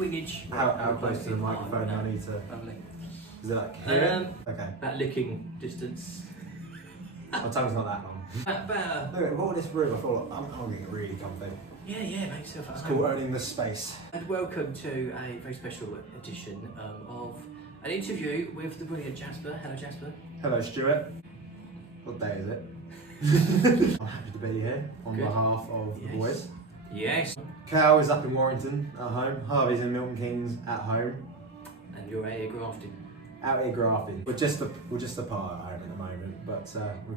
wingage. How close to the microphone do I need to? Lovely. Is it like here? Okay. That licking distance. My tongue's not that long. Better. Look, with all this room, I thought I'm getting really comfy. Yeah, make yourself at It's home. called owning the space. And welcome to a very special edition of an interview with the brilliant Jasper. Hello, Jasper. Hello, Stewart. What day is it? I'm happy to be here on behalf of the boys. Yes. Cal is up in Warrington at home. Harvey's in Milton Keynes at home. And you're out here grafting. Out here grafting. We're just apart at home at the moment, but we've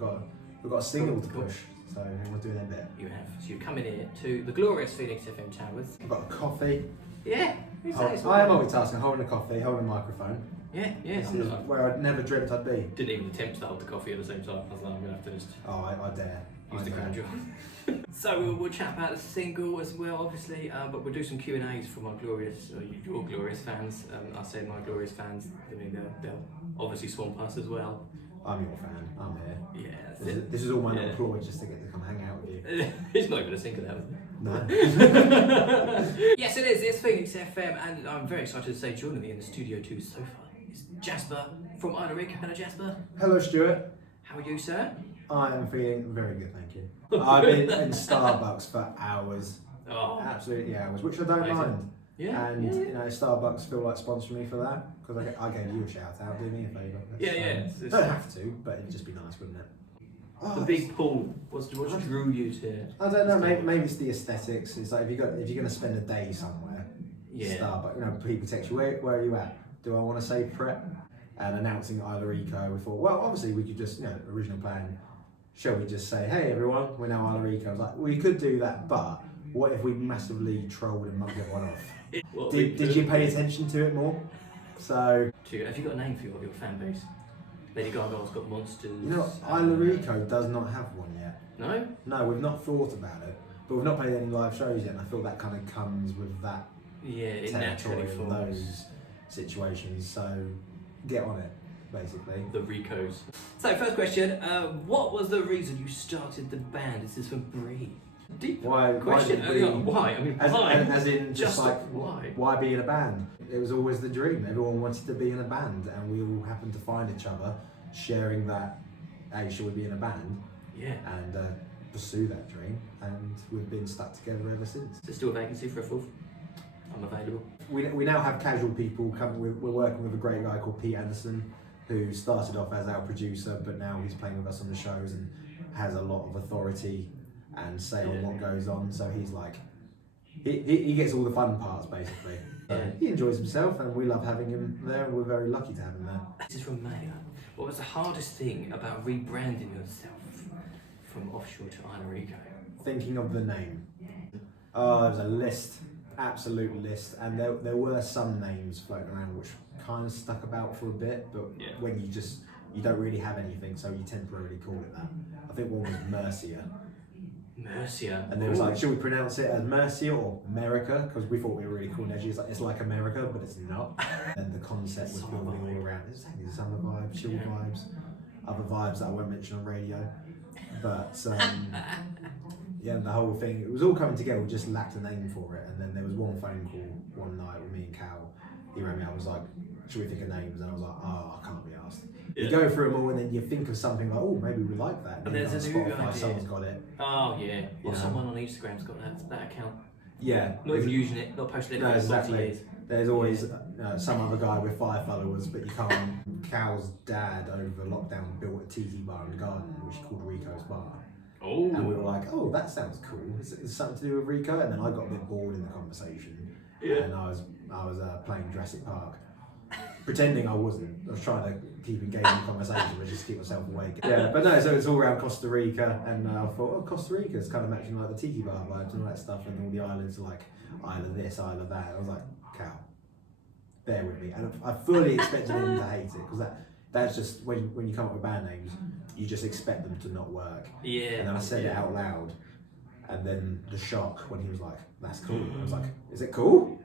got a single to push, so everyone's doing their bit. You have. So you're coming here to the glorious Phoenix FM Towers. I've got a coffee. Yeah. I am multitasking, holding a coffee, holding a microphone. Yeah. This is where I'd never dreamt I'd be. Didn't even attempt to hold the coffee at the same time. I was like, I'm going to have to just Oh, I dare. use the gradual. So we'll chat about the single as well, obviously, but we'll do some Q&As from our glorious, your glorious fans. I say my glorious fans, I mean, they'll obviously swamp us as well. I'm your fan. I'm here. Yeah, that's it. This is all my little ploy just to get to come hang out with you. It's not even a single, that. No. Yes, it is. It's Phoenix FM, and I'm very excited to say joining me in the studio too so far is Jasper from Isla Rico. Hello, Jasper. Hello, Stewart. How are you, sir? I am feeling very good, thank you. I've been in Starbucks for hours. Oh, Absolutely hours, which I don't Amazing. mind. yeah. And yeah. you know, Starbucks feel like sponsoring me for that because I gave you a shout out. Do me a favour. Yeah. Don't have to, but it'd just be nice, wouldn't it? Oh, The big pull. What drew you to? I don't know. Maybe it's the aesthetics. It's like if you're going to spend a day somewhere, Yeah. Starbucks. You know, people text you, where are you at? Do I want to say prep? And announcing Isla Rico, we thought, well, obviously we could just, original plan. Shall we just say, hey everyone, we're now Isla Rico? I was like, we could do that, but what if we massively trolled and mugged everyone off? Did you pay attention to it more? So, have you got a name for your fan base? Lady Gaga's got monsters. Isla Rico does not have one yet. No? No, we've not thought about it, but we've not played any live shows yet, and I feel that kind of comes with that Yeah, it territory naturally in falls. those situations. So, get on it, basically. The Ricos. So, first question, what was the reason you started the band? This is from Bree. Deep question. Why? I mean, why? As in, just like, why be in a band? It was always the dream. Everyone wanted to be in a band, and we all happened to find each other, sharing that, hey, should we be in a band? Yeah. And pursue that dream, and we've been stuck together ever since. Is there still a vacancy for a fourth? I'm available. We now have casual people coming. We're working with a great guy called Pete Anderson, who started off as our producer, but now he's playing with us on the shows and has a lot of authority and say on what goes on. So he's like, he gets all the fun parts basically. He enjoys himself, and we love having him there, and we're very lucky to have him there. This is from Maya. What was the hardest thing about rebranding yourself from offshore to Isla Rico? Thinking of the name. Oh, there was a list, absolute list, and there were some names floating around which kind of stuck about for a bit, but when you don't really have anything, so you temporarily call it that. I think one was Mercia. Mercia. And there was like, should we pronounce it as Mercia or America? Because we thought we were really cool and edgy. It's like America, but it's not. And the concept was building all around. It's exactly summer vibes, chill vibes, other vibes that I won't mention on radio. But yeah, the whole thing, it was all coming together. We just lacked a name for it. And then there was one phone call one night with me and Cal. He rang me. I was like, should we think of names? And I was like, oh, I can't be asked. You go through them all, and then you think of something like, oh, maybe we like that. And there's a new Spotify, idea. someone's got it. Oh yeah. Or someone on Instagram's got that account. Yeah. Not even using it, not posting it for 40 years. There's always some other guy with 5 followers, but you can't. Cal's dad over lockdown built a tiki bar in the garden, which he called Rico's Bar. Oh. And we were like, oh, that sounds cool. Is it something to do with Rico? And then I got a bit bored in the conversation. Yeah. And I was playing Jurassic Park. Pretending I wasn't. I was trying to keep engaged in the conversation, but just keep myself awake. Yeah, but no, so it's all around Costa Rica, and I thought, oh, Costa Rica is kind of matching like the tiki bar vibes and all that stuff, and all the islands are like Isla this, Isla that. I was like, Cal, bear with me. And I fully expected him to hate it, because that's just, when you come up with band names, you just expect them to not work. Yeah. And then I said it out loud, and then the shock when he was like, that's cool. I was like, is it cool?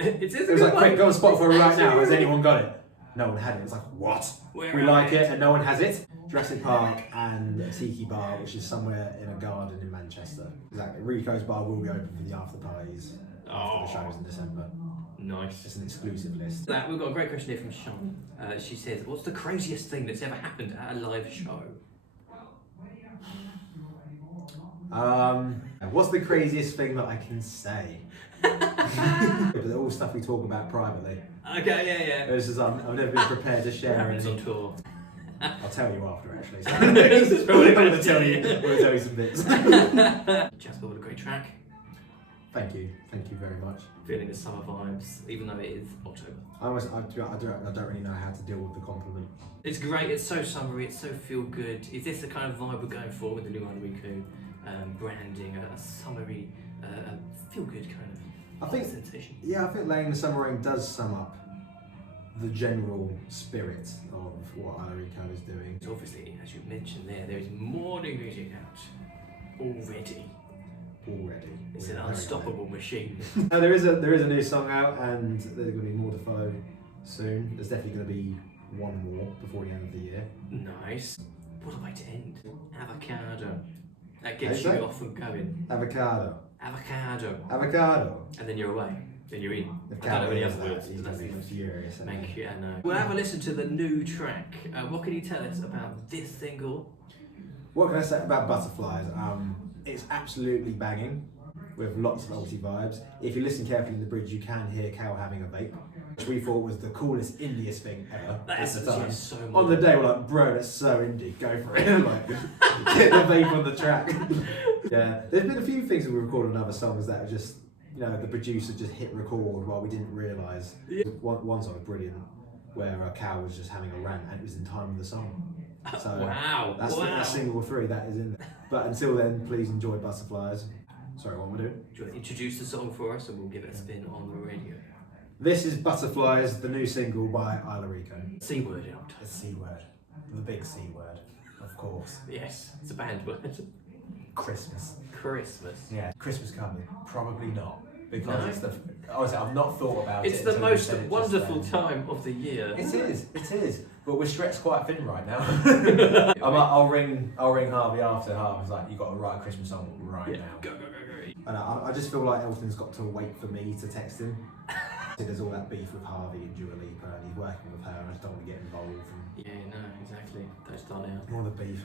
It was like, quick, go on Spotify right now. Has anyone got it? No one had it. It's like, what? We like it, and no one has it. Jurassic Park and a tiki bar, which is somewhere in a garden in Manchester. Exactly. Rico's Bar will be open for the after parties after the shows in December. Nice. Nice. It's an exclusive list. That, we've got a great question here from Sean. She says, what's the craziest thing that's ever happened at a live show? What's the craziest thing that I can say? But all stuff we talk about privately. Okay, yeah. It's just, I've never been prepared to share Happens anything. on tour. I'll tell you after, actually. So This is probably I'm going to best, tell yeah. you. I'm going to tell you some bits. Jasper, what a great track. Thank you very much. Feeling the summer vibes, even though it is October. I don't really know how to deal with the compliment. It's great, it's so summery, it's so feel good. Is this the kind of vibe we're going for with the new Isla Rico branding, a summery, feel good kind of sensation? Yeah, I think Laying the Summer Rain does sum up the general spirit of what Isla Rico is doing. So obviously, as you mentioned there is more new music out already. It's an unstoppable machine. No, there is a new song out, and there's going to be more to follow soon. There's definitely going to be one more before the end of the year. Nice. What a way to end. Avocado. That gets you off and going. Avocado. And then you're away. Then you're in. I don't know any other words. He's going to be furious. Thank you, I know. We'll have a listen to the new track. What can you tell us about this single? What can I say about Butterflies? It's absolutely banging with lots of ulti vibes. If you listen carefully in the bridge, you can hear Cal having a vape, which we thought was the coolest indie-est thing ever at the time. So on the day, we're like, bro, that's so indie, go for it. Like, get the vape on the track. Yeah, there's been a few things that we recorded on other songs that are just, you know, the producer just hit record while we didn't realise. Yeah. One song was brilliant, where Cal was just having a rant and it was in time with the song. So wow. That's single 3 that is in there. But until then, please enjoy Butterflies. Sorry, what am I doing? Do you want to introduce the song for us and we'll give it a spin on the radio? This is Butterflies, the new single by Isla Rico. C word out. The C word. The big C word, of course. Yes, it's a band word. Christmas. Yeah, Christmas coming. Probably not. Because it's the... Honestly, I've not thought about it. It's the most wonderful time of the year. It is. But we're stretched quite thin right now. I'll ring Harvey after. Harvey's like, you've got to write a Christmas song right now. Go. And I just feel like Elton's got to wait for me to text him. There's all that beef with Harvey and Dua Lipa, and he's working with her, and I just don't want to get involved. Yeah, no, exactly. Don't start now. More the beef.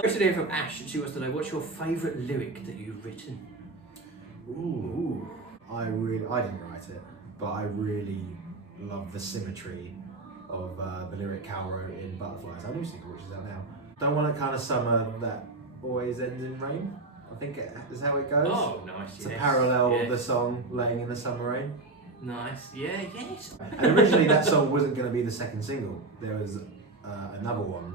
Question here from Ash. She wants to know, what's your favourite lyric that you've written? Ooh. I didn't write it, but I really love the symmetry of the lyric Cal wrote in Butterflies, our new single, which is out now. Don't want a kind of summer that always ends in rain. I think it is how it goes. Oh, nice. It's a parallel of the song Laying in the Summer Rain. Nice. Yeah, yes. And originally that song wasn't going to be the second single. There was another one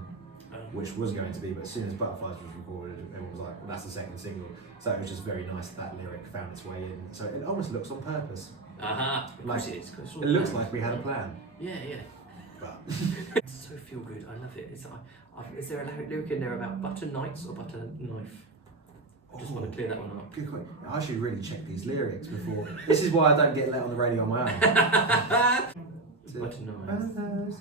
which was going to be, but as soon as Butterflies was recorded, everyone was like, well, that's the second single. So it was just very nice that lyric found its way in. So it almost looks on purpose. Like, it looks like we had a plan. Yeah. But It's so feel good. I love it. It's is there a lyric in there about butter nights or butter knife? I just want to clear that one up. Good question. I should really check these lyrics before. This is why I don't get let on the radio on my own. Butter knives.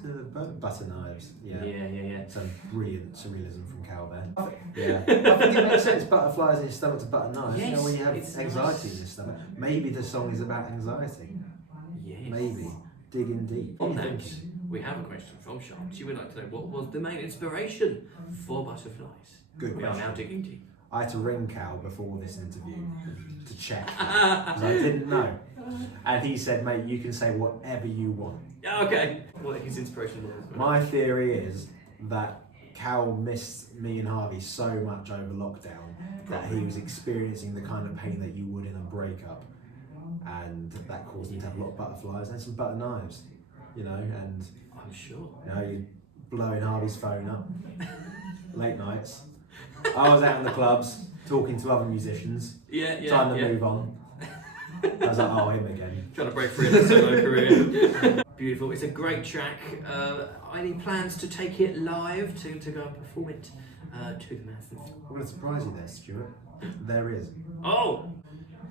Butter knives. Yeah. Some brilliant surrealism from Cal there. Yeah. I think it makes sense. Butterflies in your stomach to butter knives. Yes, you know, when you have it's anxiety nice. in your stomach. Maybe the song is about anxiety. Yes. Maybe. Digging deep. On that, we have a question from Sean. She would like to know, what was the main inspiration for Butterflies? Good question. We are now digging deep. I had to ring Cal before this interview to check because I didn't know. And he said, mate, you can say whatever you want. Okay. What his inspiration was. My theory is that Cal missed me and Harvey so much over lockdown that he was experiencing the kind of pain that you would in a breakup. And that caused him to have a lot of butterflies and some butter knives, you know, and I'm sure. you know, you blowing Harvey's phone up late nights. I was out in the clubs talking to other musicians, trying to move on. I was like, oh, him again. Trying to break free of the solo career. Beautiful. It's a great track. Any plans to take it live, to go and perform it to the masses? I'm going to surprise you there, Stewart. There is. Oh!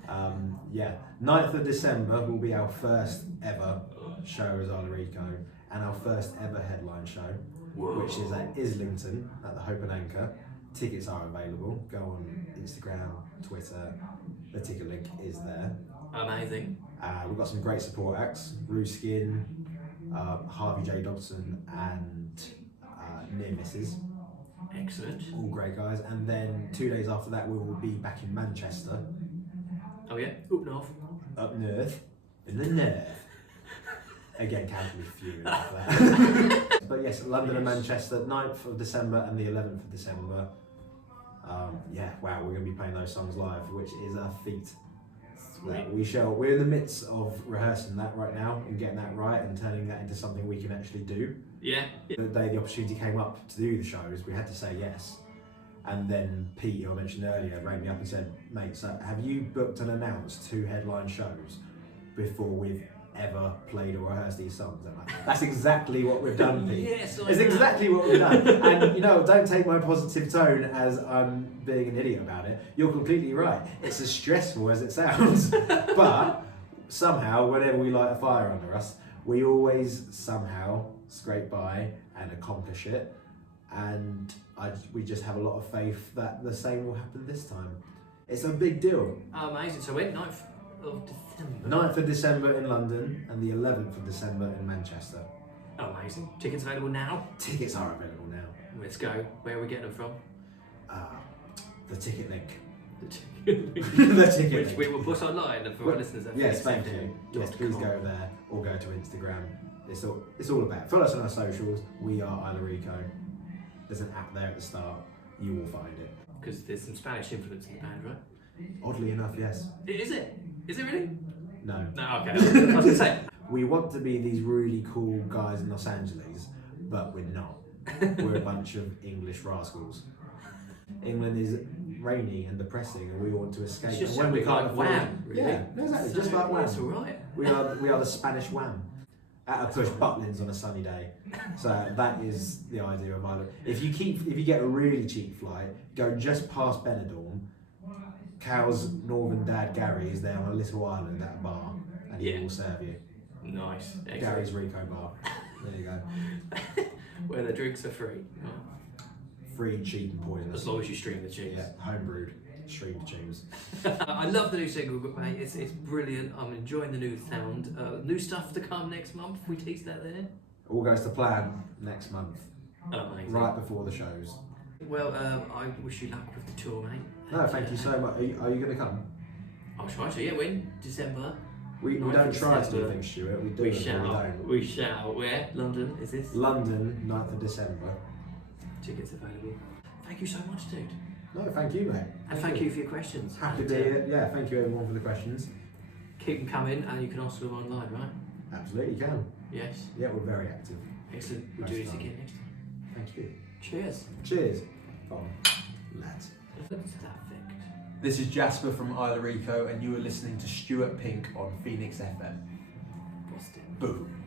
9th of December will be our first ever show as Isla Rico and our first ever headline show, which is at Islington at the Hope and Anchor. Tickets are available. Go on Instagram, Twitter. The ticket link is there. Amazing. We've got some great support acts, Ruskin, Harvey J. Dobson and Near Misses. Excellent. All great guys. And then 2 days after that we will be back in Manchester. Oh yeah, up north. Up north. In the north. Again, can't be fuming after that. But yes, London and Manchester, 9th of December and the 11th of December. Yeah, wow, we're going to be playing those songs live, which is a feat. We're in the midst of rehearsing that right now and getting that right and turning that into something we can actually do. Yeah. The day the opportunity came up to do the shows, we had to say yes. And then Pete, who I mentioned earlier, rang me up and said, mate, so have you booked and announced 2 headline shows before we've ever played or rehearsed these songs? I'm like, that's exactly what we've done, Pete. Yes, it's exactly what we've done. And don't take my positive tone as I'm being an idiot about it. You're completely right. It's as stressful as it sounds. But somehow, whenever we light a fire under us, we always somehow scrape by and accomplish it. And we just have a lot of faith that the same will happen this time. It's a big deal. Oh, amazing. So when 9th of December? 9th of December in London and the 11th of December in Manchester. Oh, amazing. Tickets available now? Tickets are available now. Let's go. Where are we getting them from? The ticket link. The ticket link. The ticket Which link. we will put online and for our listeners. Yes, thank you. Yes, please go there or go to Instagram. It's all about. Follow us on our socials. We are Isla Rico. There's an app there at the start. You will find it. Because there's some Spanish influence in the band, right? Oddly enough, yes. Is it? Is it really? No. No, okay. I was going to say. We want to be these really cool guys in Los Angeles, but we're not. We're a bunch of English rascals. England is rainy and depressing, and we want to escape. It's just and when we can't afford, Wham, really. yeah, exactly, So, just like Wham. That's all right. We are the Spanish Wham. At a push, Butlins on a sunny day. So that is the idea of Isla. If you get a really cheap flight, go just past Benidorm. Cal's northern dad Gary is there on a little island at a bar, and he will serve you. Nice. Excellent. Gary's Rico bar. There you go. Where the drinks are free. Free, cheap, and poisonous. As long as you stream the tunes. Yeah, homebrewed, streamed tunes. I love the new single, mate. It's brilliant. I'm enjoying the new sound. New stuff to come next month. We teased that there. All goes to plan next month, Amazing. right before the shows. Well, I wish you luck with the tour, mate. No, thank you so much. Are you going to come? I'll try to. Yeah, when December. We 9th don't of try to December. do things, Stuart. We do We it, but shall. we don't. We shall. Where? London. Is this? London, 9th of December. Tickets available. Thank you so much, dude. No, thank you, mate. And thank you for your questions. Happy And, to be here. Yeah, thank you everyone for the questions. Keep them coming, and you can answer them online, right? Absolutely, you can. Yes. Yeah, we're very active. Excellent. We'll Nice do this time. again next time. Thank you. Cheers. Cheers. On, lads. What's that effect? This is Jasper from Isla Rico, and you are listening to Stewart Pink on Phoenix FM. Boston. Boom.